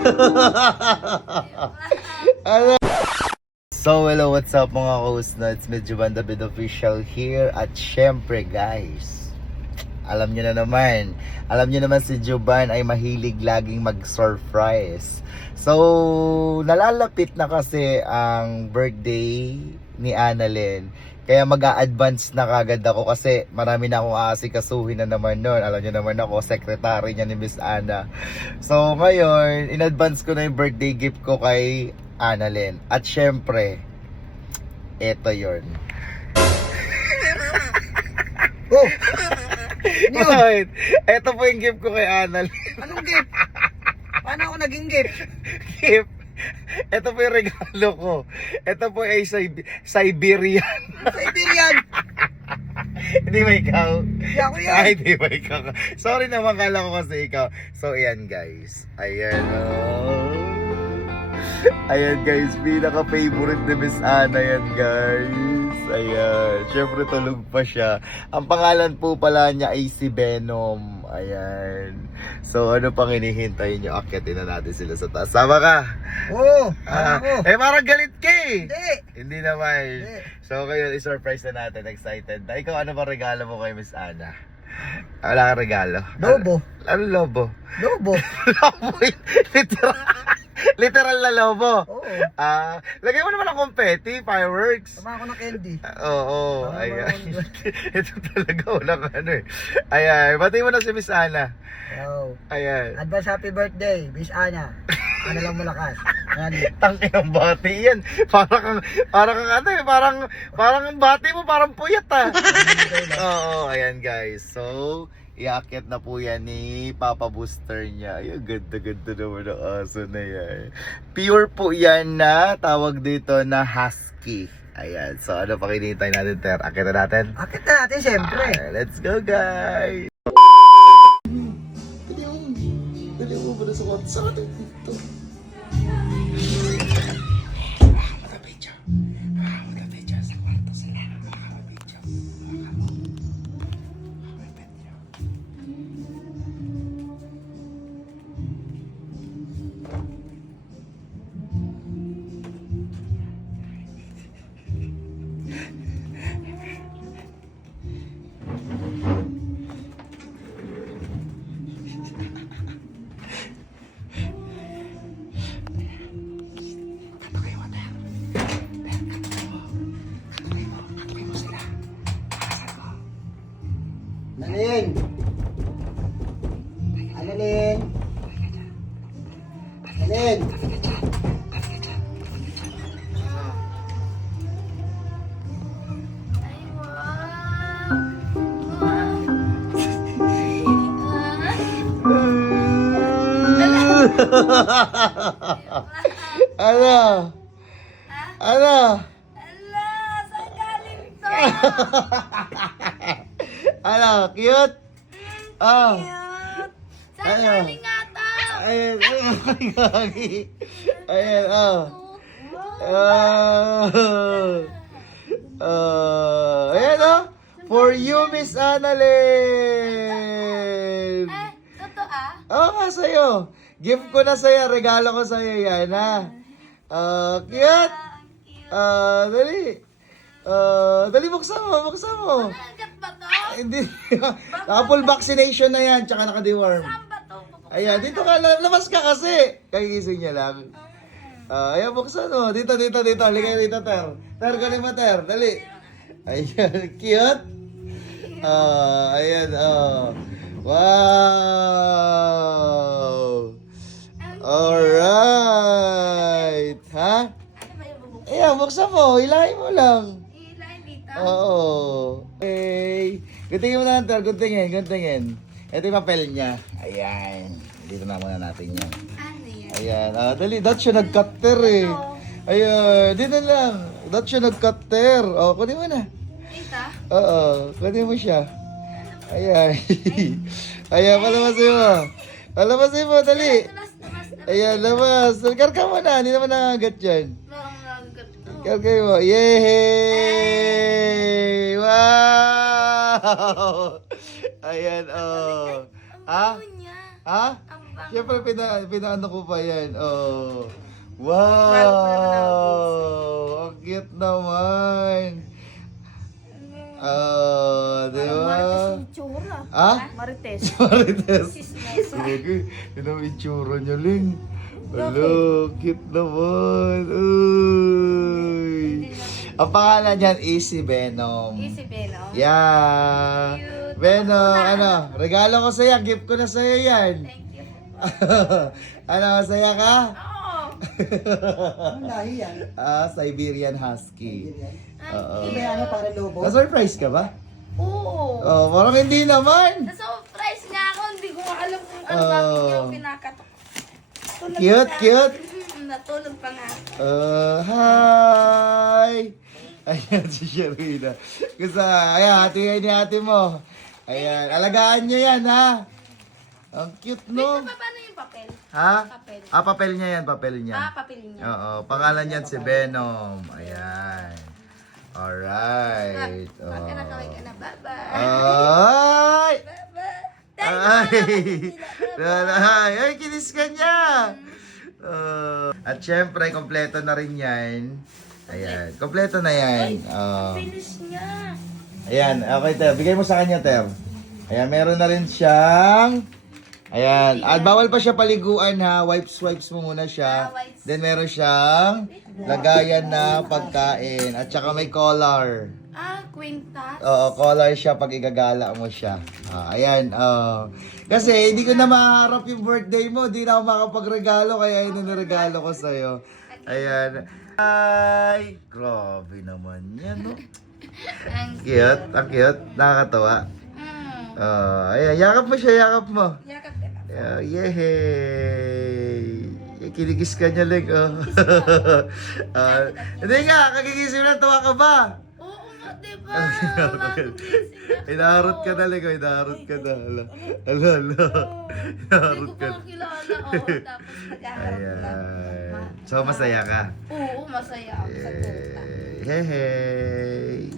So, hello, what's up mga? It's Medyo Bandabid Official here. At syempre, guys, alam nyo na naman, alam nyo naman si Juban ay mahilig laging mag-surprise. So, nalalapit na kasi ang birthday ni Annalyn. Kaya mag-a-advance na kagad ako kasi marami na akong aasikasuhin na naman nun. Alam nyo naman ako, secretary niya ni Miss Anna. So, ngayon, in-advance ko na yung birthday gift ko kay Annalyn. At syempre, eto yon. Oh! Yun. Eto po yung gift ko kay Annalyn. Anong gift? Paano ako naging gift? gift. Ito po yung regalo ko. Ito po ay Sib- Siberian. Siberian! Hindi ba ikaw? Hindi ako yan. Ay, hindi ba ikaw? Sorry naman, kala ko kasi ikaw. So, ayan guys. Ayan, oh. Ayan guys, pinaka-favorite ni Miss Ana yan guys. Ayan, syempre tulog pa siya. Ang pangalan po pala niya ay si Venom. Ayan. So, ano pang hinihintay niyo? Akyatin na natin sila sa taas. Sama ka? Oo! Ah, eh, parang galit ka eh. Hindi! Hindi naman. Hindi. So, kayo, i-surprise na natin. Excited na. Ikaw, ano ba regalo mo kay Miss Ana? Wala kang regalo? Lobo. Ano, ano lobo? Lobo. lobo. Literal, literal na lobo. Oo. Ah, lagay mo naman ng confetti, fireworks. Tama ako ng candy. Ah, Oo, oh, Tama ayan. Ito talaga walang ano eh. Ayan, bati mo na si Miss Ana. Yo. Ayan. Advance happy birthday, Miss Ana. Ano lang malakas. Ano? Tangin ang bati yan. Parang kang, parang kang ano eh, parang, parang ang bati mo, parang puyat ah. Oo, ayan guys. So, iakyat na po yan ni Papa Booster niya. Ay, ang ganda-ganda naman ng aso na yan. Pure po yan na tawag dito na husky. Ayan. So, ano pa kinitay natin, Ter? Akit na natin? Akit na natin siyempre. Ah, let's go, guys! Dali mo. Dali mo ba na sa ka dito? ano? Ano? Ala, saan galing to? ano? Cute? Oh. Cute. Saan Ano? galing nga to? Ayan. Ayan, oh. Oh. Oh. Ayan, oh. For you, Miss Annalyn. Eh, totoo ah? Oo nga sa'yo. Gift ko na sa'yo. Regalo ko sa'yo yan, ha? Ah, cute. Ah, dali. Ah, dali, buksan mo, buksan mo. Hindi. Naka-full vaccination na yan, tsaka naka-deworm. Ayan, dito ka, la- labas ka kasi. Kagigising niya lang. Ah, ayan, buksan mo. Dito, dito, dito. Halika dito, Ter. Ter, galing mo, Ter. Dali. Ayan, cute. Ah, ayan, oh. Wow. Buksan mo. Hilahin mo lang. Ilayin dito? Oo. Okay. Guntingin mo na, Ter. Guntingin, guntingin. Ito yung papel niya. Ayan. Dito na muna natin yan. Ano yan? Ayan. Ah, dali. Dot siya nag-cutter eh. Ayan. Dito lang. Dot siya nag-cutter. O, kunin mo na. Dito? Oo. Kunin mo siya. Ayan. Ayan, palabasin mo. Palabasin mo, dali. Ayan, labas. Karka mo na. Hindi naman nakagat yan. Baka Karkay mo. Yay! Wow! Ayan, oh. Ha? Ha? Siyempre, pina, pinaano ko pa yan. Oh. Wow! Ang cute naman. Oh, di ba? Ah? Marites. Marites. Sige, yun ang itsura niya, Ling. Hello, cute naman. Uy. Ang pangalan niyan, Easy Venom. Easy Beno. Yeah. Cute. Venom, ano, regalo ko sa'yo, gift ko na sa'yo yan. Thank you. ano, masaya ka? Oo. Ang lahi yan. Ah, Siberian Husky. Oo. Iba yan, ano, para lobo. Na-surprise ka ba? Oo. Oh, parang hindi naman. Na-surprise nga ako. Hindi ko alam kung ano Oh. bakit niya ako kinakatok. Cute, cute. Natulog pa nga. Uh, hi! Ayan si Sharina. Kasi, ayan, hati kayo ni ate mo. Ayan, alagaan nyo yan, ha? Ang cute, Wait, no? pa, paano yung papel? Ha? Papel. Ah, papel niya yan, papel Ah, niya. papel niya. Oo, pangalan niyan si Venom. Ayan. Alright. Ah, Kaway ka na, kaway ka Oh. na. Bye-bye. Ay! Bye-bye. Ay! Ay! Ay, kinis ka niya! Uh, at syempre, kompleto na rin yan. Ayan, kompleto na yan. Uh, Finish niya. ayan, okay, Ter. Bigay mo sa kanya, Ter. Ayan, meron na rin siyang... Ayan, at bawal pa siya paliguan ha. Wipes, wipes mo muna siya. Ah. Then meron siyang lagayan na pagkain. At saka may collar. Ah, quintas. Oo, collar siya pag igagala mo siya. Ah, ayan, oh. Kasi hindi ko na maharap yung birthday mo. Hindi na ako makapagregalo, kaya yun ang regalo ko sa'yo. Ayan. Ay, grabe naman yan, no? Ang Cute, ang cute. Nakakatawa. Oh, ayan, yakap mo siya, yakap mo. Yakap ka na. Yeah, yehey! Kinigis ka niya, Leg, oh. Ah, hindi nga, kagigising na, tawa ka ba? Oo nga, diba? Inaharot ka. Na, Leg, oh. Inaharot ka na. Ala, ala, ala. Inaharot Hindi ka ko pa kilala. Oo, tapos nag-aharap na. Ayan. So, masaya ka? Oo, masaya ako sa hey, hey.